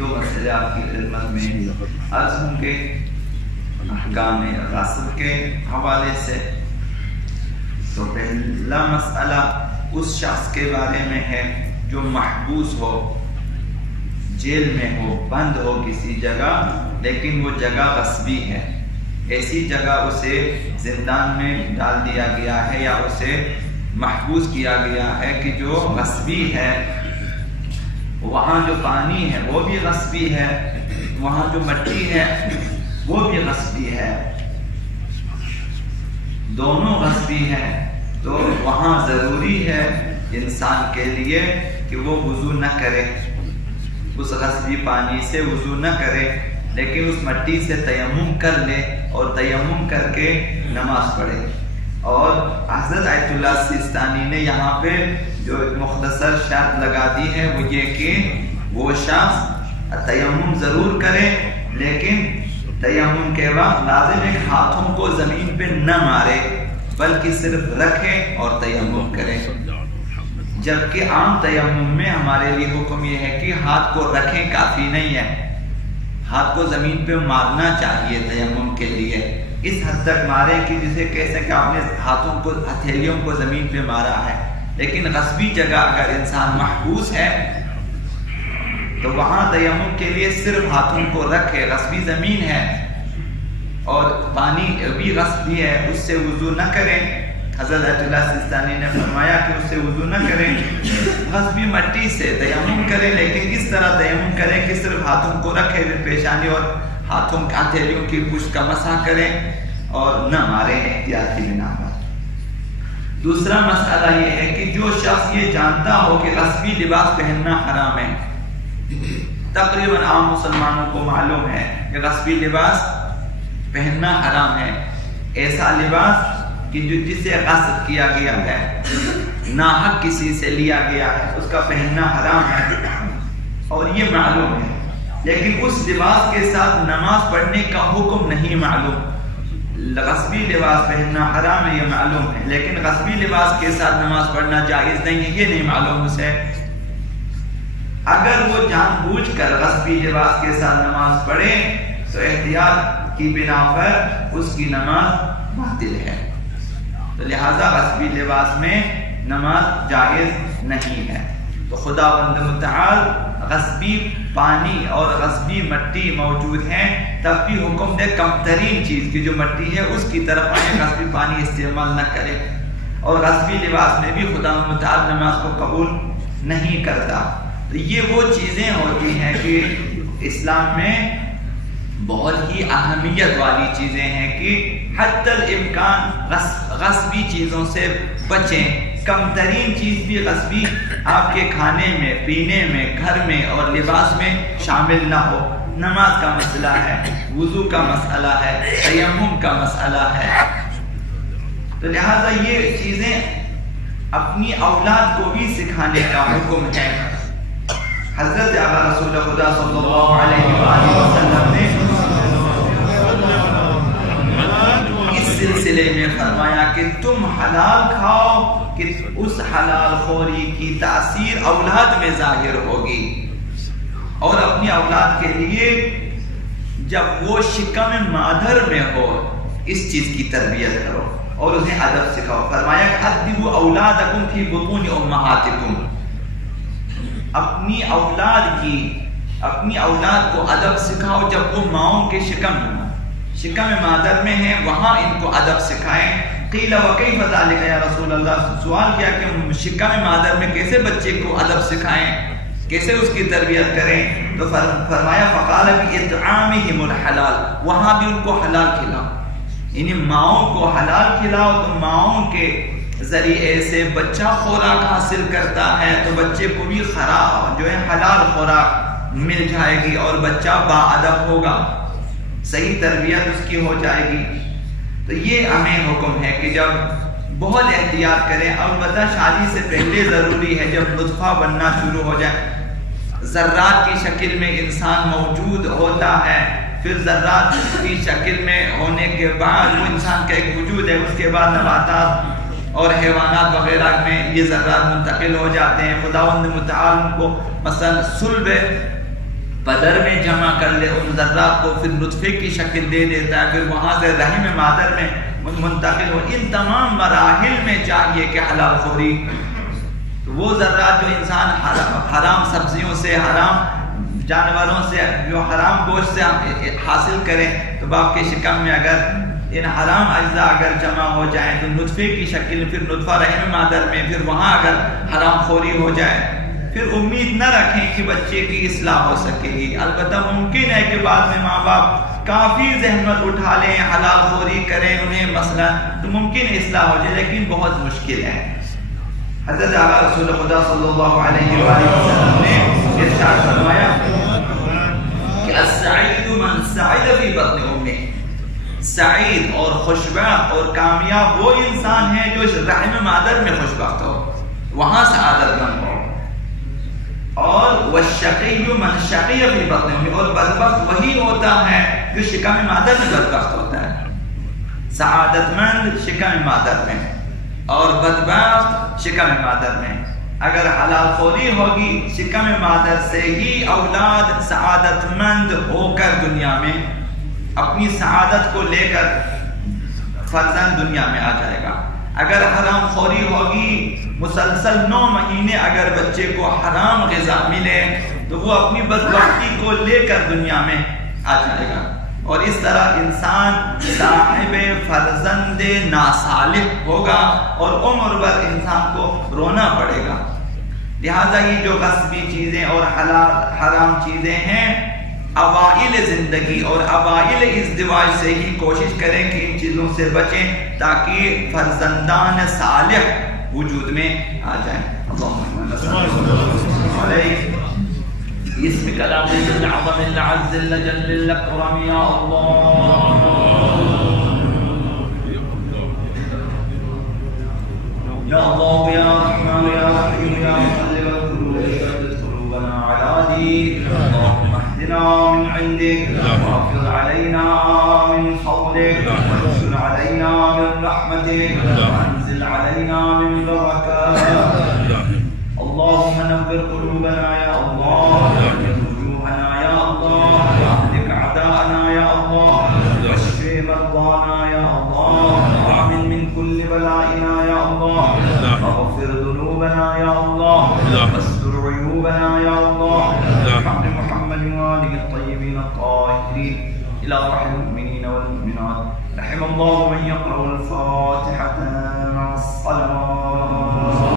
دو مسئلے آپ کی خدمت میں عرض ہوں گے احکام غسل کے حوالے سے۔ تو پہلا مسئلہ اس شخص کے بارے میں ہے جو محبوس ہو، جیل میں ہو، بند ہو کسی جگہ، لیکن وہ جگہ غصبی ہے، ایسی جگہ اسے زندان میں ڈال دیا گیا ہے یا اسے محبوس کیا گیا ہے کہ جو غصبی ہے، وہاں جو پانی ہے وہ بھی غصبی ہے، وہاں جو مٹی ہے وہ بھی غصبی ہے، دونوں غصبی ہیں۔ تو وہاں ضروری ہے انسان کے لیے کہ وہ وضو نہ کرے، اس غصبی پانی سے وضو نہ کرے، لیکن اس مٹی سے تیمم کر لے اور تیمم کر کے نماز پڑھے۔ اور حضرت آیت اللہ سیستانی نے یہاں پہ جو مختصر شرط لگا دی ہے وہ یہ کہ وہ شخص تیمم ضرور کرے، لیکن تیمم کے وقت لازم ہے کہ ہاتھوں کو زمین پہ نہ مارے، بلکہ صرف رکھے اور تیمم کرے۔ جبکہ عام تیمم میں ہمارے لیے حکم یہ ہے کہ ہاتھ کو رکھیں کافی نہیں ہے، ہاتھ کو زمین پہ مارنا چاہیے تیمم کے لیے، اس حد تک مارے کہ جسے کہہ سکے آپ نے ہاتھوں کو، ہتھیلیوں کو زمین پہ مارا ہے۔ لیکن غصبی جگہ اگر انسان محبوس ہے تو وہاں تیمم کے لیے صرف ہاتھوں کو رکھے، غصبی زمین ہے اور پانی بھی غصبی ہے، اس سے وضو نہ کریں۔ حضرت آیت اللہ سیستانی نے فرمایا کہ اس سے وضو نہ کریں، غصبی مٹی سے تیمم کریں، لیکن اس طرح تیمم کریں کہ صرف ہاتھوں کو رکھے، پیشانی اور ہاتھوں ہتھیلیوں کی پشت کا مسح کریں اور نہ ماریں احتیاط کی بنا پر۔ دوسرا مسئلہ یہ ہے کہ جو شخص یہ جانتا ہو کہ غصبی لباس پہننا حرام ہے، تقریباً عام مسلمانوں کو معلوم ہے کہ غصبی لباس پہننا حرام ہے، ایسا لباس کہ جسے غصب کیا گیا ہے، ناحق کسی سے لیا گیا ہے، اس کا پہننا حرام ہے اور یہ معلوم ہے، لیکن اس لباس کے ساتھ نماز پڑھنے کا حکم نہیں معلوم۔ غصبی لباس پہننا حرام ہے یہ معلوم ہے، لیکن غصبی لباس کے ساتھ نماز پڑھنا جائز نہیں ہے یہ نہیں معلوم اسے۔ اگر وہ جان بوجھ کر غصبی لباس کے ساتھ نماز پڑھے تو احتیاط کی بنا پر اس کی نماز باطل ہے، تو لہذا غصبی لباس میں نماز جائز نہیں ہے۔ تو خداوند متعال غصبی پانی اور غصبی مٹی موجود ہیں تب بھی حکم دے کم ترین چیز کی جو مٹی ہے اس کی طرف آئے، غصبی پانی استعمال نہ کرے، اور غصبی لباس میں بھی خداوند متعال نماز کو قبول نہیں کرتا۔ تو یہ وہ چیزیں ہوتی ہیں کہ اسلام میں بہت ہی اہمیت والی چیزیں ہیں کہ حتی الامکان غصبی چیزوں سے بچیں، کم ترین چیز بھی غصبی آپ کے کھانے میں، پینے میں، گھر میں اور لباس میں شامل نہ ہو۔ نماز کا مسئلہ ہے، وضو کا مسئلہ ہے، تیمم کا مسئلہ ہے، تو لہذا یہ چیزیں اپنی اولاد کو بھی سکھانے کا حکم ہے۔ حضرت اعلیٰ رسول خدا صلی اللہ علیہ وآلہ وسلم نے اس سلسلے میں فرمایا کہ تم حلال کھاؤ کہ اس حلال خوری کی تاثیر اولاد میں ظاہر ہوگی، اور اپنی اولاد کے لیے جب وہ شکم مادر میں ہو اس چیز کی تربیت کرو اور انہیں ادب سکھاؤ۔ فرمایا کہ ادبوا اولادکم فی بطون امہاتکم، اپنی اولاد کو ادب سکھاؤ جب وہ ماؤں کے شکم مادر میں ہیں، وہاں ان کو ادب سکھائیں۔ قیل وکیف ذلک یا رسول اللہ، سوال کیا کہ شکم مادر میں کیسے بچے کو ادب سکھائیں، کیسے اس کی تربیت کریں؟ تو فرمایا فقال باطعامہم الحلال، وہاں بھی ان کو حلال کھلاؤ، یعنی ماؤں کو حلال کھلاؤ، تو ماؤں کے ذریعے سے بچہ خوراک حاصل کرتا ہے تو بچے کو بھی حلال خوراک مل جائے گی اور بچہ باادب ہوگا، صحیح تربیت اس کی ہو جائے گی۔ تو یہ ہمیں حکم ہے کہ جب بہت احتیاط کریں، اور البتہ شادی سے پہلے ضروری ہے جب نطفہ بننا شروع ہو جائے، ذرات کی شکل میں انسان موجود ہوتا ہے، پھر ذرات کی شکل میں ہونے کے بعد وہ انسان کا ایک وجود ہے، اس کے بعد نباتات اور حیوانات وغیرہ میں یہ ذرات منتقل ہو جاتے ہیں۔ خداوند متعال کو مثلا صلب بدر میں جمع کر لے ان ذرات کو، پھر نطفے کی شکل دے دیتا ہے، پھر وہاں سے رحم مادر میں منتقل ہو. ان تمام مراحل میں چاہیے کہ حلال خوری. تو وہ ذرات جو انسان حرام سبزیوں سے، حرام جانوروں سے، جو حرام گوشت سے حاصل کریں، تو باپ کے شکم میں اگر ان حرام اجزاء اگر جمع ہو جائیں تو نطفے کی شکل، پھر نطفہ رحم مادر میں، پھر وہاں اگر حرام خوری ہو جائے، پھر امید نہ رکھیں کہ بچے کی اصلاح ہو سکے گی. البتہ ممکن ہے کہ بعد میں ماں باپ کافی زحمت اٹھا لیں، حلال خوری کریں انہیں مثلا، تو ممکن اصلاح ہو جائے، لیکن بہت مشکل ہے. حضرت اعلیٰ رسول خدا صلی اللہ علیہ وآلہ وسلم نے ارشاد فرمایا کہ السعید من سعد فی بطن امہ. سعید اور خوشبخت اور کامیاب وہ انسان ہے جو رحم مادر میں خوشبخت ہو، وہاں سعادت مند ہو. اور والشقی من شقی فی بطن امہ، اور بدبخت وہی ہوتا ہے جو شکم مادر میں بدبخت ہوتا ہے. سعادت مند شکم مادر میں اور بدبخت شکم مادر میں. اگر حلال خوری ہوگی شکم مادر سے ہی اولاد سعادت مند ہو کر دنیا میں اپنی سعادت کو لے کر فرزند دنیا میں آ جائے گا. اگر حرام خوری ہوگی، مسلسل 9 مہینے اگر بچے کو حرام غذا ملے تو وہ اپنی بدبختی کو لے کر دنیا میں آ جائے گا. اور اس طرح انسان صاحب فرزند ناصالح ہوگا اور عمر بھر انسان کو رونا پڑے گا. لہذا یہ جو غصبی چیزیں اور حرام چیزیں ہیں، اوائل زندگی اور اوائل ازدواج سے ہی کوشش کریں کہ ان چیزوں سے بچیں تاکہ فرزندان صالح وجود میں آ جائیں. اللہم صل علیہ اسم کلام العظم العز الجل الاکرم یا اللہ. یا اللہ یا رحمان یا رحیم یا مقلب القلوب ثبت قلوبنا علی دینک. اللہم اهدنا من عندك واغفر علينا من فضلك وانزل علينا من رحمتك وانزل علينا من بركاتك. اللهم نور قلوبنا يا الله، اهد وجوهنا يا الله، اهلك اعداءنا يا الله، واشف مرضانا يا الله، وامن من كل بلائنا يا الله، واغفر ذنوبنا يا الله، واستر عيوبنا يا الله، بحق محمد وآله الطيبين الطاهرين. إلى روح المؤمنين والمؤمنات. رحم الله من يقول